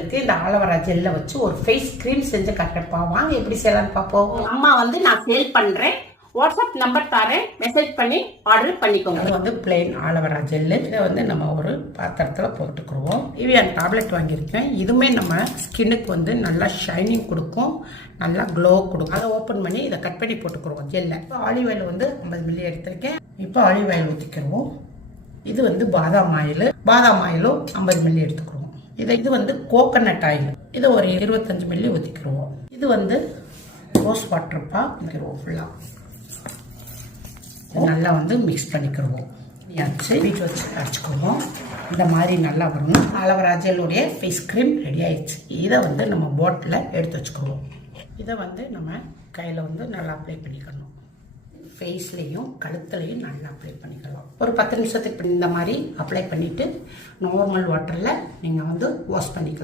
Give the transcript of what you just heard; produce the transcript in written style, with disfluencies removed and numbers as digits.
இந்த ஆலோவேரா ஜெல்ல வச்சு ஒரு ஃபேஸ் கிரீம் செஞ்சு கட்டப்பா. வாங்க எப்படி செய்யலாம்னு பார்ப்போம். அம்மா நான் சேல் பண்றேன், வாட்ஸ்அப் நம்பர் தரேன், மெசேஜ் பண்ணி ஆர்டர் பண்ணிக்கோங்க. அது பிளெயின் ஆலோவேரா ஜெல்லு. இதை நம்ம ஒரு பாத்திரத்தில் போட்டுக்குருவோம். இவியான் டேப்லெட் வாங்கியிருக்கேன். இதுவுமே நம்ம ஸ்கின்னுக்கு நல்லா ஷைனிங் கொடுக்கும், நல்லா க்ளோ கொடுக்கும். அதை ஓப்பன் பண்ணி இதை கட் பண்ணி போட்டுக்குருவோம் ஜெல்லை. இப்போ ஆலிவ் ஆயில் 50 மில்லி எடுத்திருக்கேன். இப்போ ஆலிவ் ஆயில் ஊற்றிக்கிடுவோம். இது பாதாம் ஆயில். பாதாம் ஆயிலும் 50 மில்லி எடுத்துக்கிறோம். இது கோகனட் ஆயில். இதை ஒரு 25 மில்லி ஊற்றிக்கிடுவோம். இது ரோஸ் வாட்டர்ப்பா ஊற்றிக்கிடுவோம் ஃபுல்லாக. நல்லா மிக்ஸ் பண்ணிக்கிடுவோம். வீட்டு வச்சு அரைச்சிக்குவோம். இந்த மாதிரி நல்லா வரணும். ஆலோவேரா ஜெல்லுடைய ஃபேஸ் க்ரீம் ரெடி ஆயிடுச்சு. இதை நம்ம பாட்டில் எடுத்து வச்சுக்குவோம். இதை நம்ம கையில் நல்லா அப்ளை பண்ணிக்கணும். ஃபேஸ்லேயும் கழுத்துலையும் நல்லா அப்ளை பண்ணிக்கலாம். ஒரு 10 நிமிஷத்துக்கு இந்த மாதிரி அப்ளை பண்ணிவிட்டு நார்மல் வாட்டரில் நீங்கள் வாஷ் பண்ணிக்கலாம்.